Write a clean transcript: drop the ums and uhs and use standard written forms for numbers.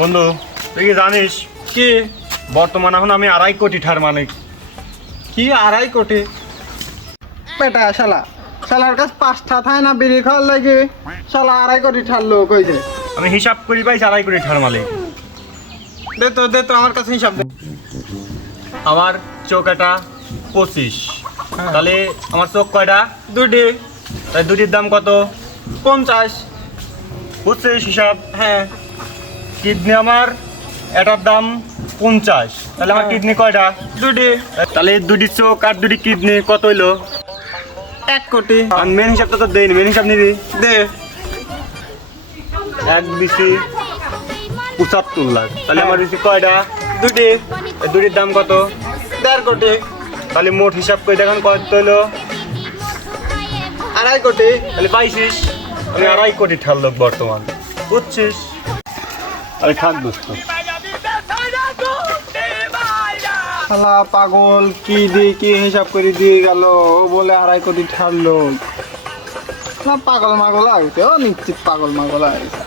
বন্ধু তুই কি জানিস কি বর্তমানে এখন আমি 2.5 কোটি টাকার মালিক। কি 2.5 কোটি? বেটা শালার কাছে 5টা থায় না বিড়ি খাওয়ার লাগে শালা 2.5 কোটি ঠারলো কইছে। আমি হিসাব করি পাইছি 2.5 কোটি টাকার মালিক। দে তো আমার কাছে হিসাব দে। আমার চৌকাটা 25, তাহলে আমার চোখ কয়টা? দুটি। তাই দুটির দাম কত? 50। বুঝছিস হিসাব? হ্যাঁ। কিডনি আমার এটার দাম 50, তাহলে আমার কিডনি কয়টা? দুটি। তাহলে দুটি চোখ আর দুটি কিডনি কত হইলো? 1 কোটি। আর মেন হিসাবটা তো দেয়নি, মেন হিসাব নিবি? দে। 1 বেশি 75 লাখ, তাহলে আমার বেশি কয়টা? দুটি। এই দুটির দাম কত? 1.5 কোটি। তাহলে মোট হিসাব করে দেখান কত হইলো? 2.5 কোটি। তাহলে পাইছিস আমি 2.5 কোটি ঠার লোক বর্তমান, বুঝছিস? আরে খাক দোস্ত। শালা পাগল কি হিসাব করে দিয়ে গেল, ও বলে 2.5 কোটি ঠারলো। না পাগল মাগল আইছে, ও নিশ্চিত পাগল মাগল আইছে।